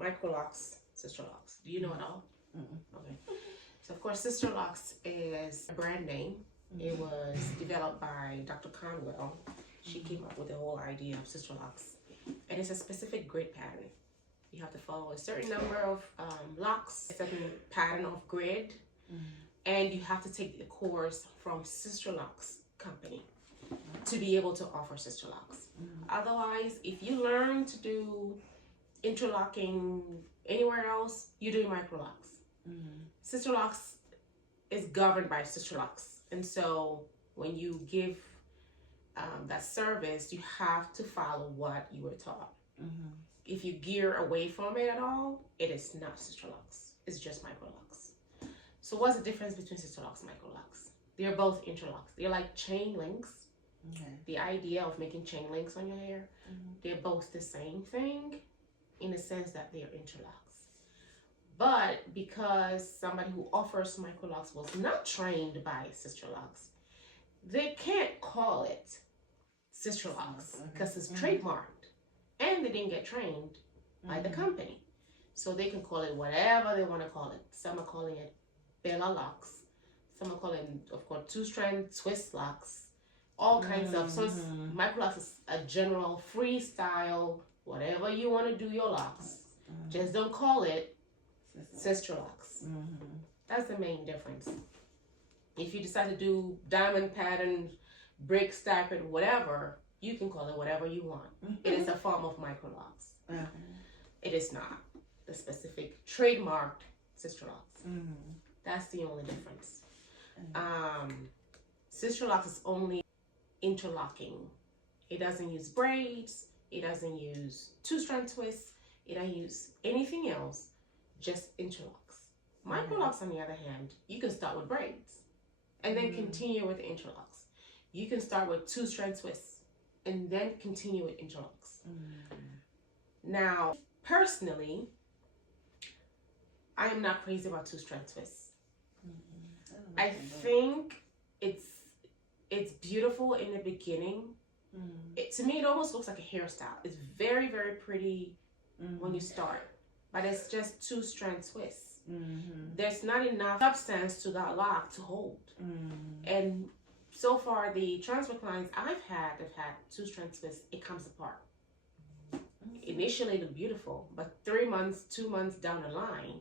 Microlocs, Sisterlocks. Do you know it all? Okay. So of course, Sisterlocks is a brand name. It was developed by Dr. Conwell. She came up with the whole idea of Sisterlocks, and it's a specific grid pattern. You have to follow a certain number of locks, a certain pattern of grid, and you have to take the course from Sisterlocks company to be able to offer Sisterlocks. Otherwise, if you learn to do interlocking anywhere else, you're doing Microlocs. Sisterlocks is governed by Sisterlocks, and so when you give that service, you have to follow what you were taught. If you gear away from it at all, it is not Sisterlocks. It's just Microlocs. So what's the difference between Sisterlocks and Microlocs? They're both interlocks. They're like chain links. The idea of making chain links on your hair, they're both the same thing in the sense that they're interlocks. But because somebody who offers Microlocs was not trained by Sisterlocks, they can't call it Sisterlocks because it's trademarked, and they didn't get trained by the company. So they can call it whatever they want to call it. Some are calling it Bella Locks. Some are calling, of course, two-strand twist locks. All kinds of, so Microlocs is a general freestyle, whatever you want to do your locks. Just don't call it Sisterlocks. That's the main difference. If you decide to do diamond pattern, brick stippled, whatever, you can call it whatever you want. It is a form of Microlocs. It is not the specific trademarked Sisterlocks. That's the only difference. Sisterlocks is only interlocking. It doesn't use braids. It doesn't use two-strand twists. It doesn't use anything else. Just interlocks. Microlocs, on the other hand, you can start with braids and then continue with interlocks. You can start with two-strand twists and then continue with interlocks. Now, personally, I am not crazy about two-strand twists. I think it's beautiful in the beginning. To me, it almost looks like a hairstyle. It's very, very pretty when you start, but it's just two-strand twists. There's not enough substance to that lock to hold. And so far, the transfer clients I've had two-strand twists, it comes apart. Initially, it looked beautiful, but 3 months, 2 months down the line,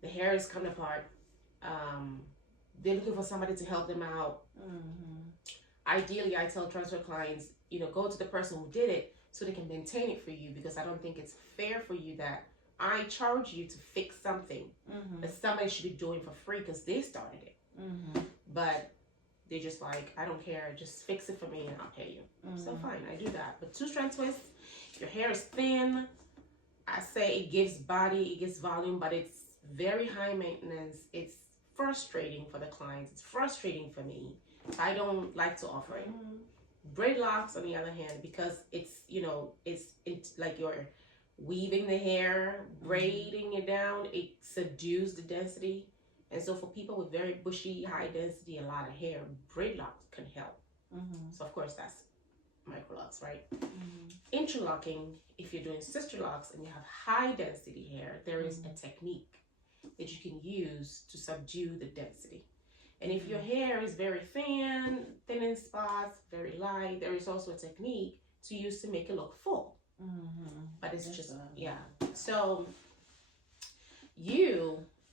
the hair is coming apart. They're looking for somebody to help them out. Ideally, I tell transfer clients, go to the person who did it so they can maintain it for you, because I don't think it's fair for you that I charge you to fix something that somebody should be doing for free because they started it. But they're just like, I don't care, just fix it for me and I'll pay you. So fine, I do that. But two-strand twists, your hair is thin. I say it gives body, it gives volume, but it's very high maintenance. It's frustrating for the clients. It's frustrating for me. I don't like to offer it. Braid locks, on the other hand, because it's like you're weaving the hair, braiding it down, it subdues the density. And so for people with very bushy, high density, a lot of hair, braid locks can help. So of course that's Microlocs, right? Interlocking, if you're doing Sisterlocks and you have high density hair, there is a technique that you can use to subdue the density. And if your hair is very thin in spots, very light, there is also a technique to use to make it look full. But it's just, So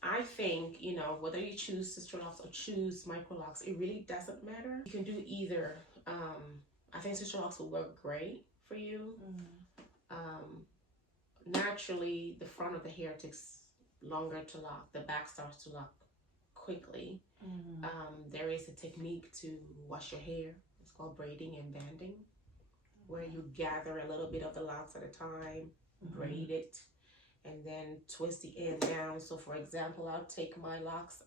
I think, whether you choose Sisterlocks or choose Microlocs, it really doesn't matter. You can do either. I think Sisterlocks will work great for you. Naturally, the front of the hair takes longer to lock. The back starts to lock quickly. There is a technique to wash your hair. It's called braiding and banding, where you gather a little bit of the locks at a time, braid it, and then twist the end down. So for example, I'll take my locks,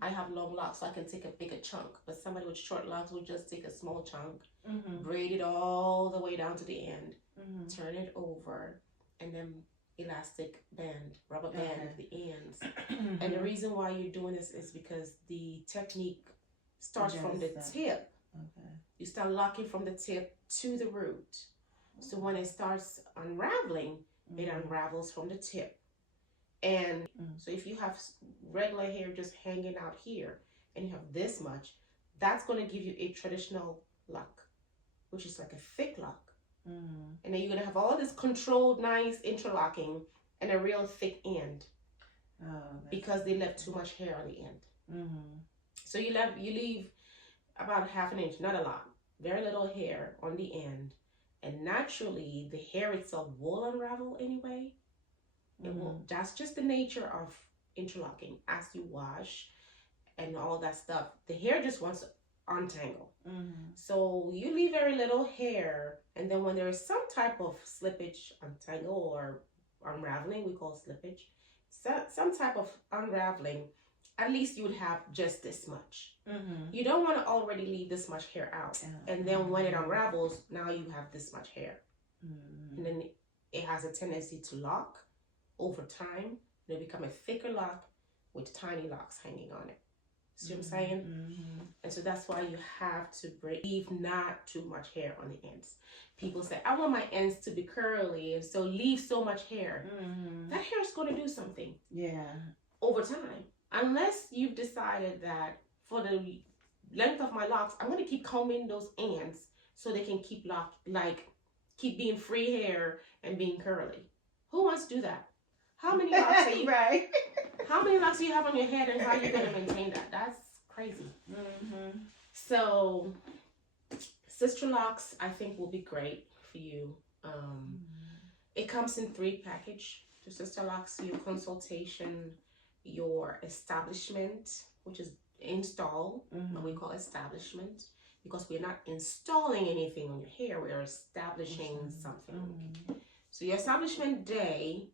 I have long locks, so I can take a bigger chunk, but somebody with short locks will just take a small chunk, braid it all the way down to the end, turn it over, and then elastic band, rubber band the ends. And the reason why you're doing this is because the technique starts from the tip. You start locking from the tip to the root. So when it starts unraveling, It unravels from the tip. And so if you have regular hair just hanging out here and you have this much, that's going to give you a traditional lock, which is like a thick lock. And then you're going to have all this controlled, nice interlocking and a real thick end because they left too much hair on the end. So you leave about half an inch, not a lot, very little hair on the end. And naturally, the hair itself will unravel anyway. It will. That's just the nature of interlocking. As you wash and all that stuff, the hair just wants to untangle. So you leave very little hair, and then when there is some type of slippage, untangle, or unraveling, we call slippage, some type of unraveling, at least you would have just this much. You don't want to already leave this much hair out. And then when it unravels, now you have this much hair. And then it has a tendency to lock over time. It'll become a thicker lock with tiny locks hanging on it. See what I'm saying? And so that's why you have to leave not too much hair on the ends. People say, I want my ends to be curly, and so leave so much hair. That hair is going to do something. Over time. Unless you've decided that for the length of my locks, I'm going to keep combing those ends so they can keep keep being free hair and being curly. Who wants to do that? How many locks are you How many locks do you have on your head, and how are you going to maintain that? That's crazy. So Sisterlocks, I think, will be great for you. It comes in 3 packages. The Sisterlocks, your consultation, your establishment, which is install, what we call establishment, because we're not installing anything on your hair, we're establishing something. So your establishment day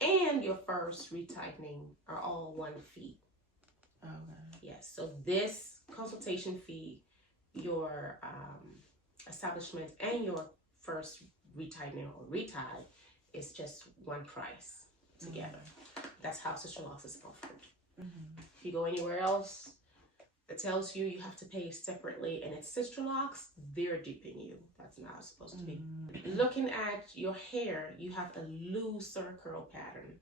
and your first retightening are all 1 fee. Yes, so this consultation fee, your establishment, and your first retightening or retie is just 1 price together. That's how Sisterlocks is offered. If you go anywhere else that tells you you have to pay separately and it's Sisterlocks, they're duping you. That's not supposed to be. Looking at your hair, you have a looser curl pattern.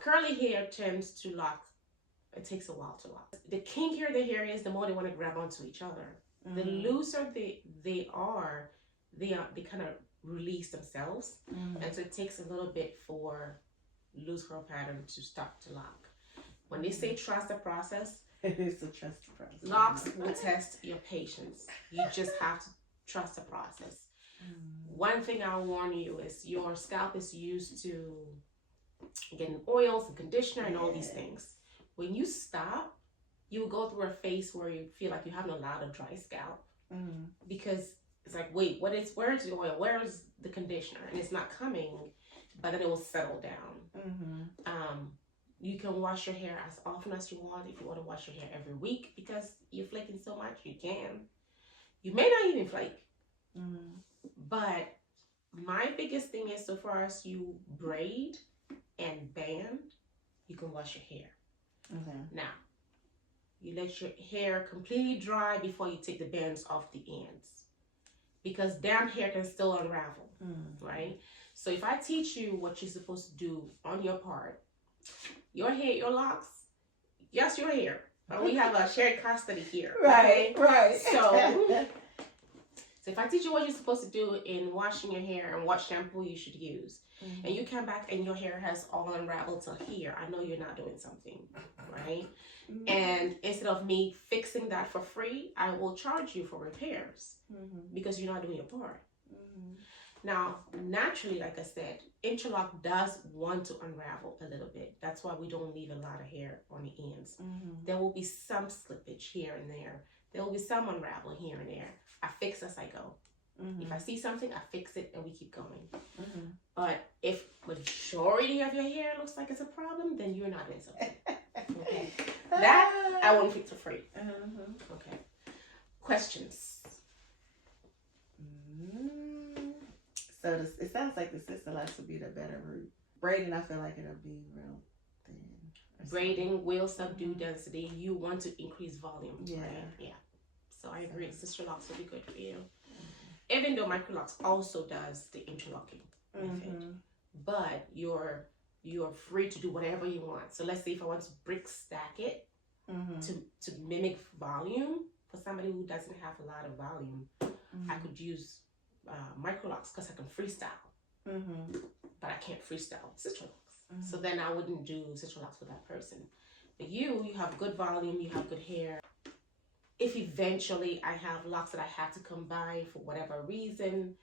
Curly hair tends to lock. It takes a while to lock. The kinkier the hair is, the more they want to grab onto each other. The looser they are, they kind of release themselves. And so it takes a little bit for loose curl pattern to start to lock. When they say trust the process, it is a trust the process. Locs will test your patience. You just have to trust the process. One thing I'll warn you is your scalp is used to getting oils and conditioner and all these things. When you stop, you will go through a phase where you feel like you're having a lot of dry scalp because it's like, wait, where's the oil? Where is the conditioner? And it's not coming, but then it will settle down. You can wash your hair as often as you want. If you want to wash your hair every week because you're flaking so much, you can. You may not even flake. But my biggest thing is, so far as you braid and band, you can wash your hair. Now, you let your hair completely dry before you take the bands off the ends, because damp hair can still unravel, right? So if I teach you what you're supposed to do on your part, your hair, your locks, yes, your hair, but we have a shared custody here. Right. So if I teach you what you're supposed to do in washing your hair and what shampoo you should use, and you come back and your hair has all unraveled to here, I know you're not doing something, right? And instead of me fixing that for free, I will charge you for repairs because you're not doing your part. Now, naturally, like I said, interlock does want to unravel a little bit. That's why we don't leave a lot of hair on the ends. There will be some slippage here and there. There will be some unraveling here and there. I fix as I go. If I see something, I fix it and we keep going. But if majority of your hair looks like it's a problem, then you're not in something. Okay. That I won't fix for free. Okay. Questions? So it sounds like the Sisterlocks would be the better route. Braiding, I feel like it'll be real thin. Braiding will subdue density. You want to increase volume. Right? Yeah. So I agree. Sisterlocks will be good for you. Even though Microlocs also does the interlocking method, but you're free to do whatever you want. So let's say if I want to brick stack it to mimic volume for somebody who doesn't have a lot of volume, I could use Microlocs because I can freestyle. But I can't freestyle Sisterlocks. So then I wouldn't do Sisterlocks for that person. But you have good volume, you have good hair. If eventually I have locks that I have to combine for whatever reason,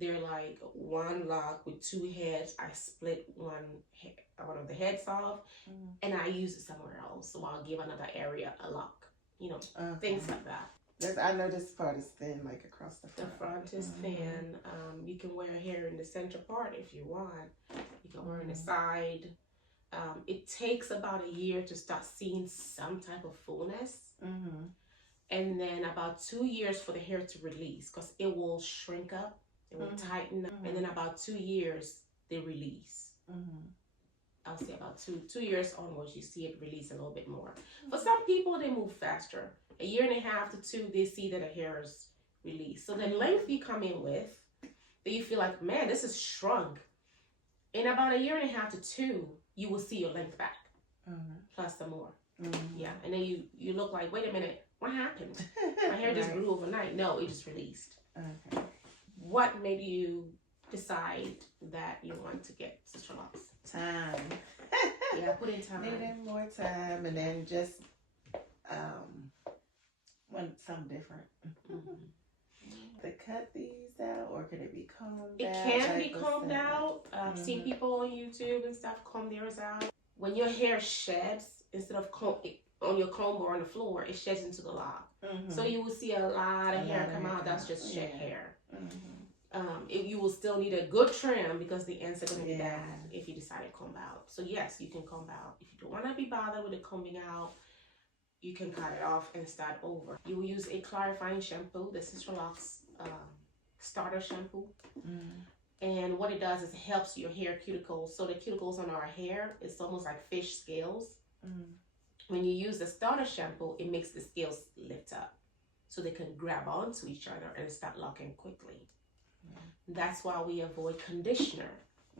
they're like one lock with two heads, I split one of the heads off and I use it somewhere else. So I'll give another area a lock, you know, things like that. I know this part is thin, like across the front. The front is thin. You can wear hair in the center part if you want. You can wear in the side. It takes about a year to start seeing some type of fullness. And then about 2 years for the hair to release because it will shrink up, it will tighten up. And then about 2 years, they release. I'll say about two years onwards, you see it release a little bit more. For some people, they move faster. 1.5 years to 2, they see that the hair is released. So the length you come in with, that you feel like, man, this is shrunk. In about 1.5 years to 2, you will see your length back, plus some more. Yeah, and then you look like, wait a minute, what happened? My hair just grew overnight. No, it just released. What made you decide that you want to get Sisterlocks? Time. Yeah, put in time. Needed more time, and then just want something different. To cut these out, or could it be combed out? It can be combed out. I've seen people on YouTube and stuff comb theirs out. When your hair sheds, instead of on your comb or on the floor, it sheds into the lock. So you will see a lot of hair come out. That's just shed hair. You will still need a good trim because the ends are going to be bad if you decide to comb out. So yes, you can comb out. If you don't want to be bothered with the combing out, you can cut it off and start over. You will use a clarifying shampoo, the Sisterlocks starter shampoo. And what it does is it helps your hair cuticles. So the cuticles on our hair, it's almost like fish scales. When you use the starter shampoo, it makes the scales lift up so they can grab onto each other and start locking quickly. That's why we avoid conditioner,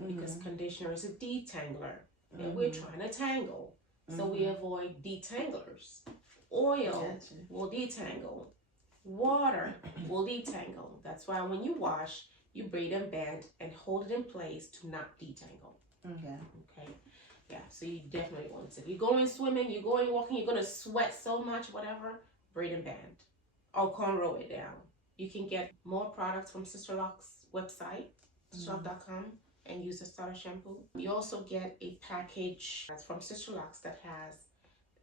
because conditioner is a detangler and we're trying to tangle. So we avoid detanglers. Oil will detangle. Water will detangle. That's why when you wash, you braid and bend and hold it in place to not detangle. Okay. Yeah, so you definitely want to. You're going swimming, you're going walking, you're going to sweat so much, whatever, braid and bend. Or cornrow it down. You can get more products from Sisterlocks website, sisterlocks.com, and use the starter shampoo. You also get a package that's from Sisterlocks that has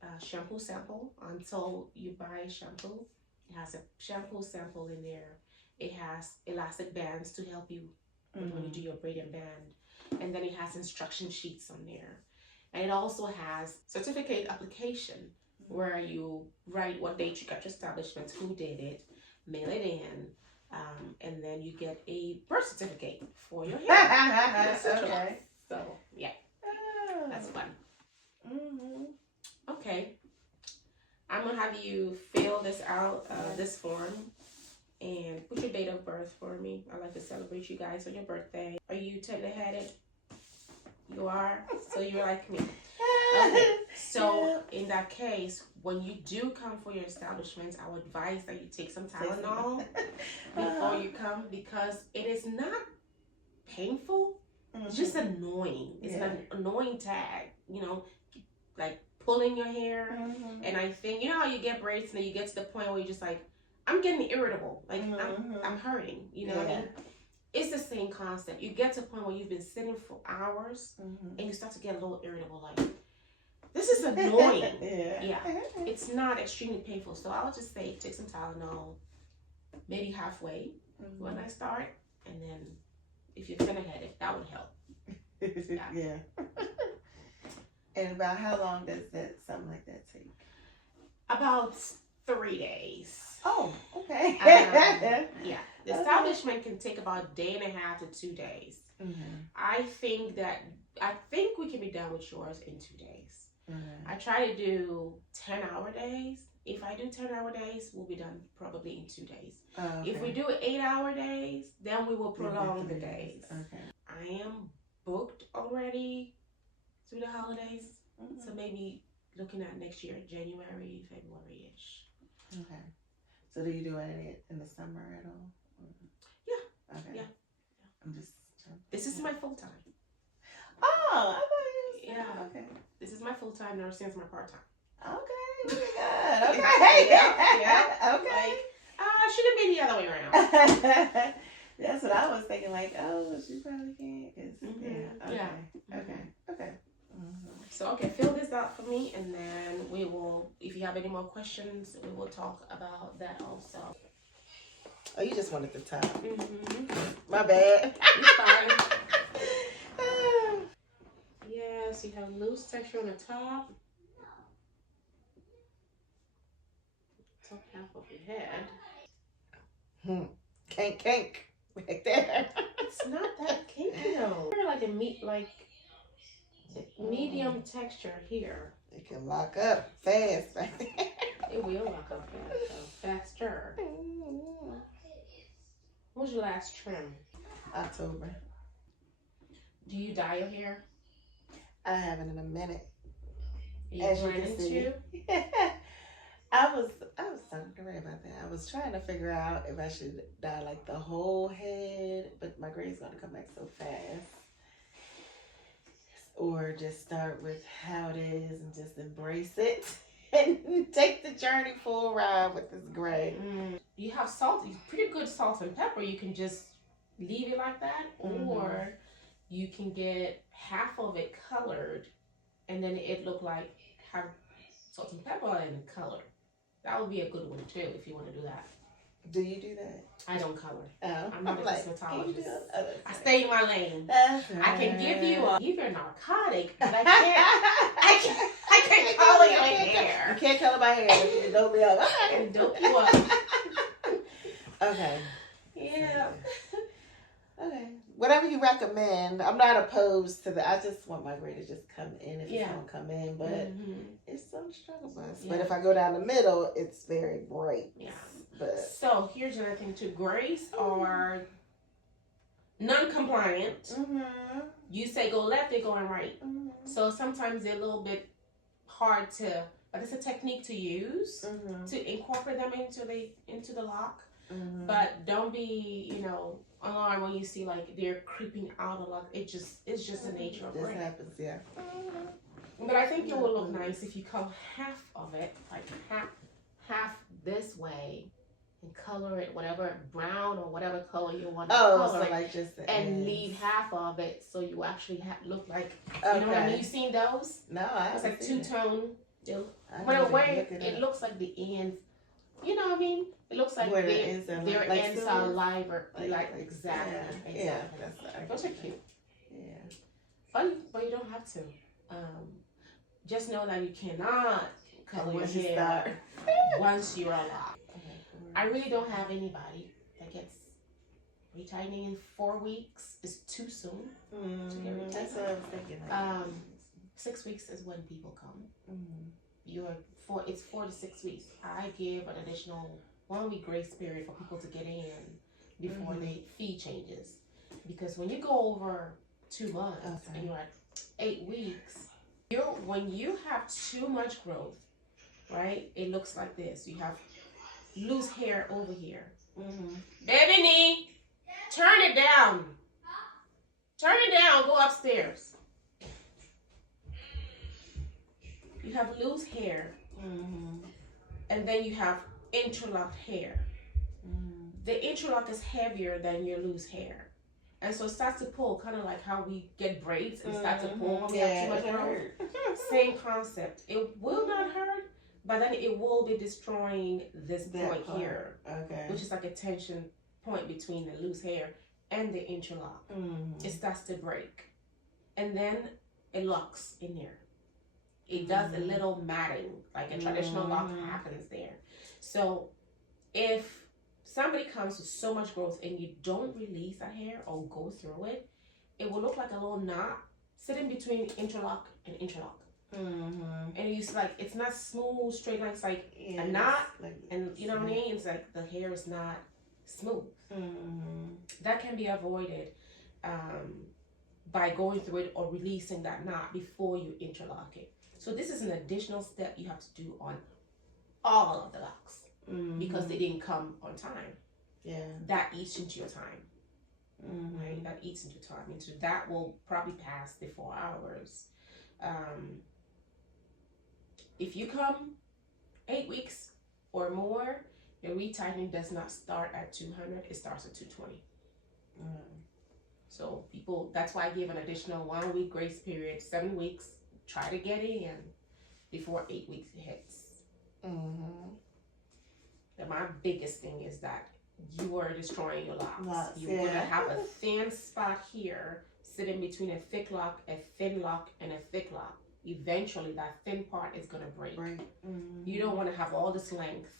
a shampoo sample. Until you buy shampoo, it has a shampoo sample in there. It has elastic bands to help you when you do your braid and band. And then it has instruction sheets on there. And it also has certificate application where you write what date you got your establishment, who did it, mail it in, and then you get a birth certificate for your hair. Okay. So, yeah. That's fun. Okay. I'm going to have you fill this out, this form, and put your date of birth for me. I like to celebrate you guys on your birthday. Are you tender-headed? You are? So you're like me. Okay. So in that case, when you do come for your establishment, I would advise that you take some Tylenol before you come, because it is not painful. It's just annoying. It's an annoying tag, you know, like pulling your hair. And I think, you know how you get braids and then you get to the point where you're just like, I'm getting irritable. Like I'm hurting, you know what I mean? It's the same concept. You get to a point where you've been sitting for hours and you start to get a little irritable, like, this is annoying. It's not extremely painful. So I would just say take some Tylenol, maybe halfway when I start, and then if you're tender-headed, that would help. And about how long does something like that take? About 3 days. Oh, okay. Yeah, the establishment can take about 1.5 to 2 days. I think we can be done with yours in 2 days. I try to do 10-hour days. If I do 10-hour days, we'll be done probably in 2 days. If we do 8-hour days, then we will prolong the days. I am booked already through the holidays. So maybe looking at next year, January, February-ish. Okay. So do you do any in the summer at all? Yeah. Okay. Yeah. I'm just. This is my full time. Oh, I thought you. Yeah. Okay. This is my full time. Nursing is my part time. Okay. Really good. Okay. Yeah. Okay. Like, should have been the other way around. That's what I was thinking. Like, oh, she probably can't. Yeah. Okay. Yeah. Okay. Okay. So, okay, fill this out for me, and then we will, if you have any more questions, we will talk about that also. Oh, you just wanted the top. Mm-hmm. My bad. It's fine. Yes, you have loose texture on the top. Top half of your head. Kink. Right there. It's not that kinky though. Like a medium texture here. It can lock up fast right there. It will lock up fast, though. Faster. When was your last trim? October. Do you dye your hair? I haven't in a minute. Are you As you planning can see. to? I was talking to Ray about that. I was trying to figure out if I should dye like the whole head, but my gray's gonna come back so fast. Or just start with how it is and just embrace it and take the journey for a ride with this gray. You have salt, pretty good salt and pepper. You can just leave it like that, or you can get half of it colored, and then it look like have salt and pepper and color. That would be a good one too if you want to do that. Do you do that? I don't color. Oh, I'm not a cosmetologist. Oh, I stay in my lane. right. I can give you a narcotic, but I can't color your hair. You can't color my hair if you dope me up. And dope you up. Okay. Yeah. Okay. Whatever you recommend. I'm not opposed to I just want my gray to just come in if it's gonna come in, but it's some struggle bus. But if I go down the middle, it's very bright. Yeah. But so here's another thing too. Grays are non-compliant. You say go left, they're going right. So sometimes they're a little bit hard to, but it's a technique to use to incorporate them into the lock. But don't be, alarmed when you see like they're creeping out a lot. It's just the nature of gray. This happens, yeah. But I think it will look nice if you color half of it, like half this way, and color it whatever brown or whatever color you want to color, so like just and leave half of it so you actually look like you know what I mean. You seen those? No, I haven't. It's like two-tone. When it looks like the ends. You know what I mean? It looks like their ends are lighter, like exactly. Yeah, those are cute. Yeah. But you don't have to. Just know that you cannot color your hair once you're alive. I really don't have anybody that gets retightening in 4 weeks. It's too soon to get retightened. That's what I was thinking. 6 weeks is when people come. It's 4 to 6 weeks. I give an additional 1 week grace period for people to get in before the fee changes. Because when you go over 2 months and you're at 8 weeks, when you have too much growth, right? It looks like this. You have loose hair over here. Ebony, turn it down. Turn it down. Go upstairs. You have loose hair. And then you have interlocked hair. The interlock is heavier than your loose hair. And so it starts to pull, kind of like how we get braids and start to pull when we have too much growth. Same concept. It will not hurt, but then it will be destroying this point here. Which is like a tension point between the loose hair and the interlock. It starts to break. And then it locks in there. It does a little matting, like a traditional lock happens there. So if somebody comes with so much growth and you don't release that hair or go through it, it will look like a little knot sitting between interlock and interlock. And it's not smooth, straight line. It's like a knot, and you know what I mean? It's like the hair is not smooth. That can be avoided by going through it or releasing that knot before you interlock it. So this is an additional step you have to do on all of the locks because they didn't come on time. Yeah. That eats into your time. Right? That eats into time. And so that will probably pass the 4 hours. If you come 8 weeks or more, your retightening does not start at 200, it starts at 220. So people, that's why I give an additional 1 week grace period, 7 weeks, try to get it in before 8 weeks hits. And my biggest thing is that you are destroying your locks. You're going to have a thin spot here sitting between a thick lock, a thin lock, and a thick lock. Eventually that thin part is going to break. You don't want to have all this length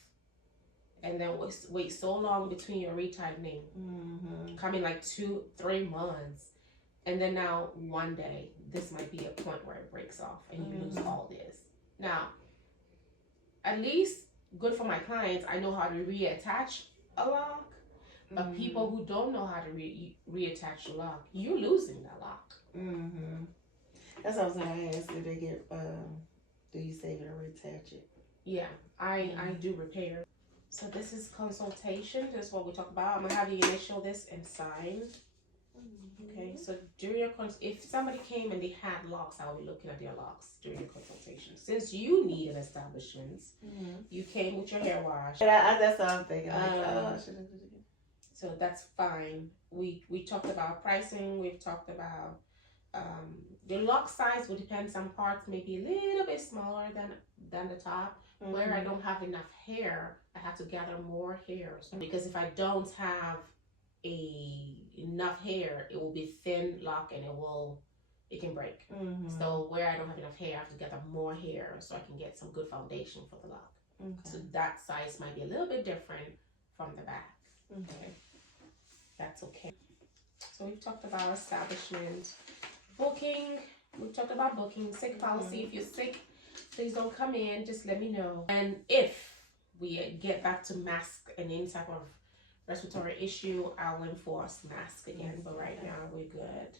and then wait so long between your retightening, coming like 2-3 months, and then now one day this might be a point where it breaks off and you lose all this. Now, at least good for my clients, I know how to reattach a lock, but people who don't know how to reattach a lock, you're losing that lock. That's what I was gonna ask. Do they get? Do you save it or reattach it? Yeah, I do repair. So this is consultation. This is what we talk about. I'm gonna have you initial this and sign. Okay. So during your if somebody came and they had locks, I'll be looking at their locks during your consultation. Since you need an establishment, you came with your hair wash. That's what I'm thinking. Like, so that's fine. We talked about pricing. We've talked about the lock size will depend. Some parts may be a little bit smaller than the top. Where I don't have enough hair, I have to gather more hairs, because if I don't have enough hair, it will be thin lock and it can break. So where I don't have enough hair, I have to gather more hair so I can get some good foundation for the lock. So that size might be a little bit different from the back. Okay, that's okay. So we've talked about establishment, booking. We've talked about booking, sick policy. If you're sick, please don't come in, just let me know. And if we get back to mask and any type of respiratory issue, I'll enforce mask again, but right now we're good.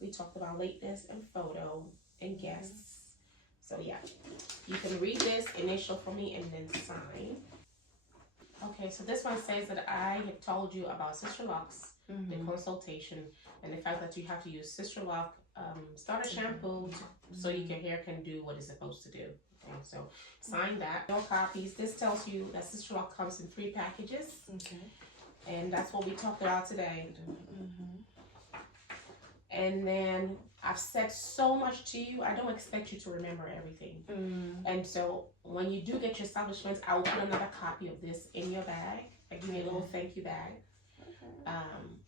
We talked about lateness and photo and guests. So yeah, you can read this, initial for me, and then sign. Okay, so this one says that I have told you about Sisterlocks, the consultation, and the fact that you have to use Sisterlock starter shampoo so your hair can do what it's supposed to do. Okay, so sign that. No copies. This tells you that Sisterlock comes in 3 packages. And that's what we talked about today. And then I've said so much to you, I don't expect you to remember everything. And so when you do get your establishments, I will put another copy of this in your bag. I give you a little thank you bag.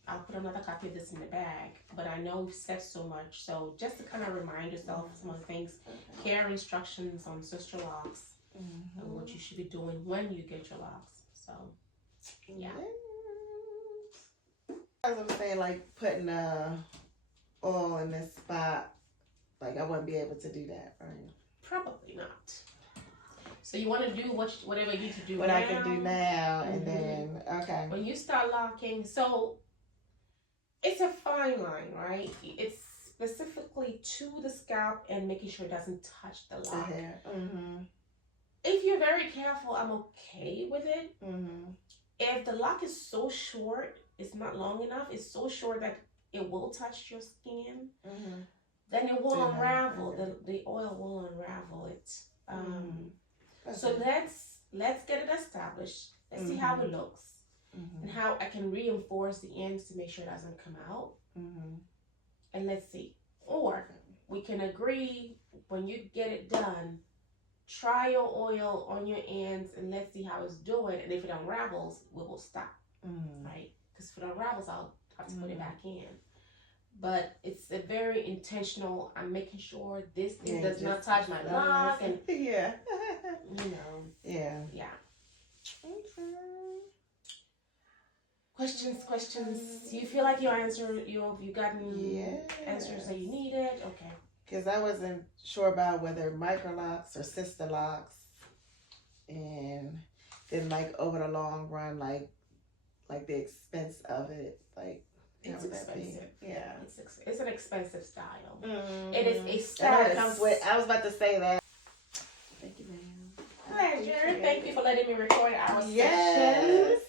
I'll put another copy of this in the bag, but I know we've said so much, so just to kind of remind yourself some of the things, care instructions on Sisterlocks, and what you should be doing when you get your locks. So yeah. As I'm saying, like putting oil in this spot, like I wouldn't be able to do that, right? Probably not. So you want to do whatever you need to do what now. I can do now, and then when you start locking, so it's a fine line, right? It's specifically to the scalp and making sure it doesn't touch the lock. The hair. If you're very careful, I'm okay with it. If the lock is so short, it's not long enough, it's so short that it will touch your skin, then it will unravel. The oil will unravel it. So let's get it established. Let's see how it looks and how I can reinforce the ends to make sure it doesn't come out. And let's see. Or we can agree when you get it done, try your oil on your ends and let's see how it's doing. And if it unravels, we will stop, right? Because if it unravels, I'll have to put it back in. But it's a very intentional, I'm making sure this thing does not touch my lock. And you know. Yeah. Questions. You feel like you've gotten answers that you needed? Okay. Because I wasn't sure about whether Microlocs or Sisterlocks, and then like over the long run, like the expense of it, like It's expensive. Yeah. It's an expensive style. Mm-hmm. It is a And status. it comes with, I was about to say that. Thank you, ma'am. Pleasure. Thank you for letting me record our session. Yes.